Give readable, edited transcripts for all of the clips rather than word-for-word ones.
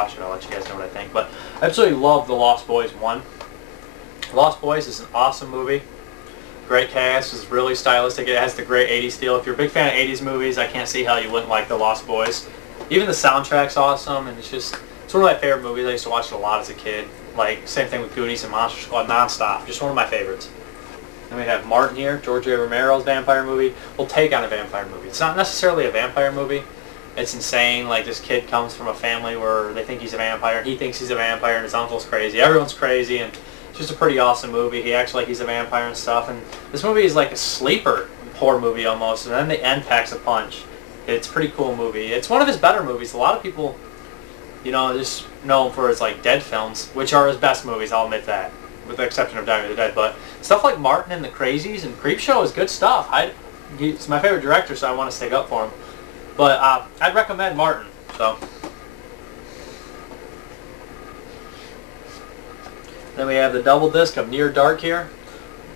watch it. I'll let you guys know what I think. But I absolutely love The Lost Boys 1. Lost Boys is an awesome movie. Great cast. It's really stylistic. It has the great 80s feel. If you're a big fan of 80s movies, I can't see how you wouldn't like The Lost Boys. Even the soundtrack's awesome, and it's one of my favorite movies. I used to watch it a lot as a kid. Like, same thing with Goonies and Monster Squad, nonstop. Just one of my favorites. Then we have Martin here, George A. Romero's vampire movie. We'll take on a vampire movie. It's not necessarily a vampire movie. It's insane. Like, this kid comes from a family where they think he's a vampire, and he thinks he's a vampire, and his uncle's crazy. Everyone's crazy, and it's just a pretty awesome movie. He acts like he's a vampire and stuff. And this movie is like a sleeper horror movie almost, and then the end packs a punch. It's a pretty cool movie. It's one of his better movies. A lot of people, you know, just know him for his like dead films, which are his best movies. I'll admit that, with the exception of Diary of the Dead. But stuff like Martin and the Crazies and Creepshow is good stuff. He's my favorite director, so I want to stick up for him. But I'd recommend Martin. So then we have the double disc of Near Dark here.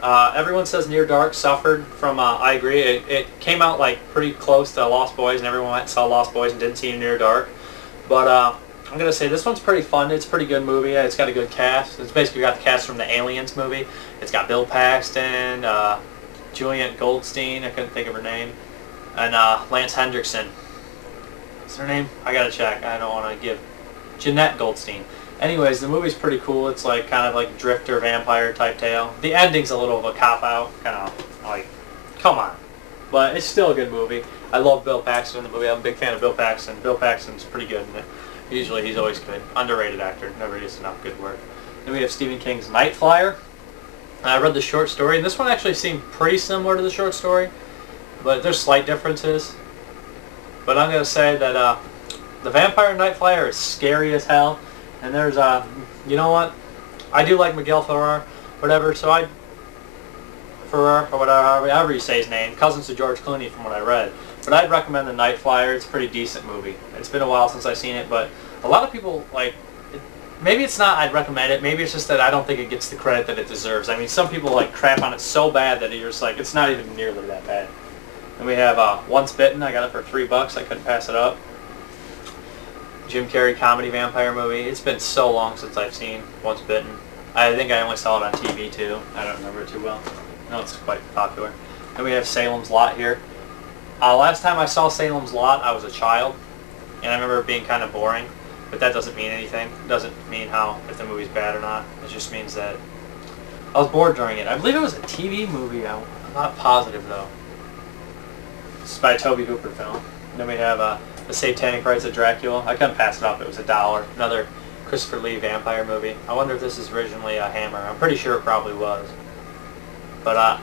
Everyone says Near Dark suffered from, I agree, it came out like pretty close to Lost Boys, and everyone went and saw Lost Boys and didn't see Near Dark. But I'm going to say this one's pretty fun. It's a pretty good movie. It's got a good cast. It's basically got the cast from the Aliens movie. It's got Bill Paxton, Juliette Goldstein, I couldn't think of her name, and Lance Hendrickson. What's her name? I got to check. I don't want to give... Jeanette Goldstein. Anyways, the movie's pretty cool. It's like kind of like a drifter vampire type tale. The ending's a little of a cop-out, kind of like, come on. But it's still a good movie. I love Bill Paxton in the movie. I'm a big fan of Bill Paxton. Bill Paxton's pretty good in it. Usually he's always good. Underrated actor. Never gets enough good work. Then we have Stephen King's Night Flyer. I read the short story, and this one actually seemed pretty similar to the short story, but there's slight differences. But I'm going to say that the Vampire Night Flyer is scary as hell. And there's, you know what? I do like Miguel Ferrer, whatever, so Ferrer, or whatever, however you say his name, cousins to George Clooney from what I read. But I'd recommend The Night Flyer. It's a pretty decent movie. It's been a while since I've seen it, but a lot of people, like, maybe it's not I'd recommend it, maybe it's just that I don't think it gets the credit that it deserves. I mean, some people, like, crap on it so bad that you're just like, it's not even nearly that bad. And we have Once Bitten. I got it for $3. I couldn't pass it up. Jim Carrey comedy vampire movie. It's been so long since I've seen Once Bitten. I think I only saw it on TV too. I don't remember it too well. No, it's quite popular. Then we have Salem's Lot here. Last time I saw Salem's Lot, I was a child, and I remember it being kind of boring. But that doesn't mean anything. It doesn't mean if the movie's bad or not. It just means that I was bored during it. I believe it was a TV movie. I'm not positive though. It's by a Tobe Hooper film. Then we have the Satanic Rites of Dracula. I couldn't pass it up. It was $1. Another Christopher Lee vampire movie. I wonder if this is originally a Hammer. I'm pretty sure it probably was. But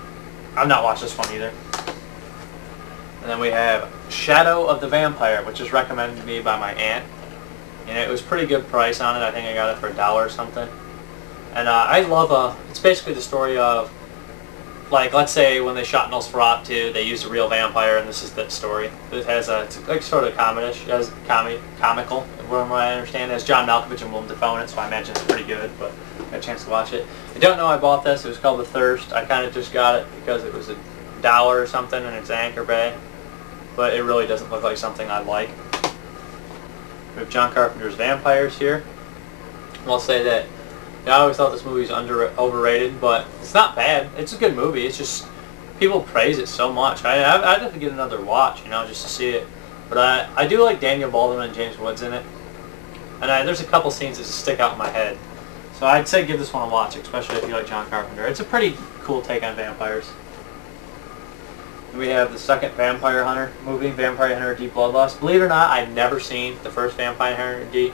I've not watched this one either. And then we have Shadow of the Vampire, which is recommended to me by my aunt. And it was a pretty good price on it. I think I got it for $1 or something. And I love, it's basically the story of, like, let's say when they shot Nosferatu, they used a real vampire, and this is the story. It has it's like sort of comedish, comical, from what I understand. It has John Malkovich and Willem Dafoe in it, so I imagine it's pretty good, but I got a chance to watch it. I don't know I bought this. It was called The Thirst. I kind of just got it because it was $1 or something, and it's Anchor Bay. But it really doesn't look like something I'd like. We have John Carpenter's Vampires here. I'll say that I always thought this movie was overrated, but it's not bad. It's a good movie. It's just people praise it so much. I'd have to get another watch, you know, just to see it. But I do like Daniel Baldwin and James Woods in it. And there's a couple scenes that just stick out in my head. So I'd say give this one a watch, especially if you like John Carpenter. It's a pretty cool take on vampires. We have the second Vampire Hunter movie, Vampire Hunter D Bloodlust. Believe it or not, I've never seen the first Vampire Hunter D.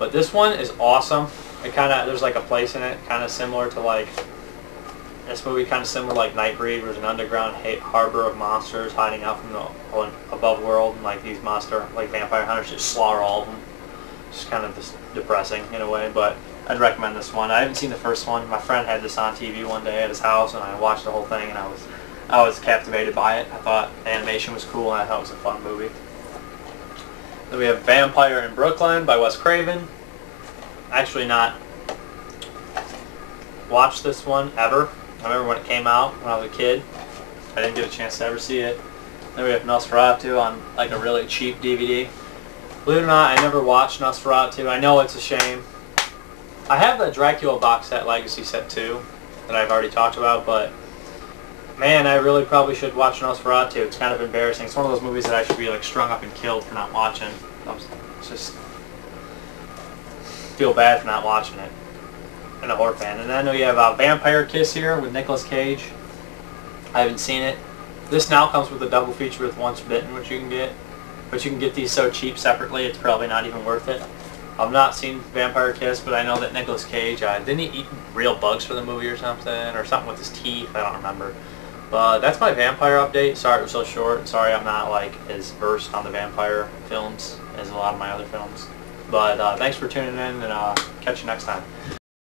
But this one is awesome. It there's like a place in it, kind of similar to like, this movie kind of similar like Nightbreed, where there's an underground harbor of monsters hiding out from the above world, and like these vampire hunters just slaughter all of them. It's kind of just depressing in a way, but I'd recommend this one. I haven't seen the first one. My friend had this on TV one day at his house, and I watched the whole thing, and I was captivated by it. I thought the animation was cool, and I thought it was a fun movie. Then we have Vampire in Brooklyn by Wes Craven. Actually not watched this one ever. I remember when it came out when I was a kid. I didn't get a chance to ever see it. Then we have Nosferatu on like a really cheap DVD. Believe Believe it or not, I never watched Nosferatu. I know it's a shame. I have the Dracula box set, Legacy Set 2, that I've already talked about, but man, I really probably should watch Nosferatu. It's kind of embarrassing. It's one of those movies that I should be like strung up and killed for not watching. It's just feel bad for not watching it. And a horror fan. And then we have Vampire Kiss here with Nicolas Cage. I haven't seen it. This now comes with a double feature with Once Bitten, which you can get. But you can get these so cheap separately, it's probably not even worth it. I've not seen Vampire Kiss, but I know that Nicolas Cage, didn't he eat real bugs for the movie or something with his teeth? I don't remember. But that's my vampire update. Sorry it was so short. Sorry I'm not like as versed on the vampire films as a lot of my other films. But thanks for tuning in, and catch you next time.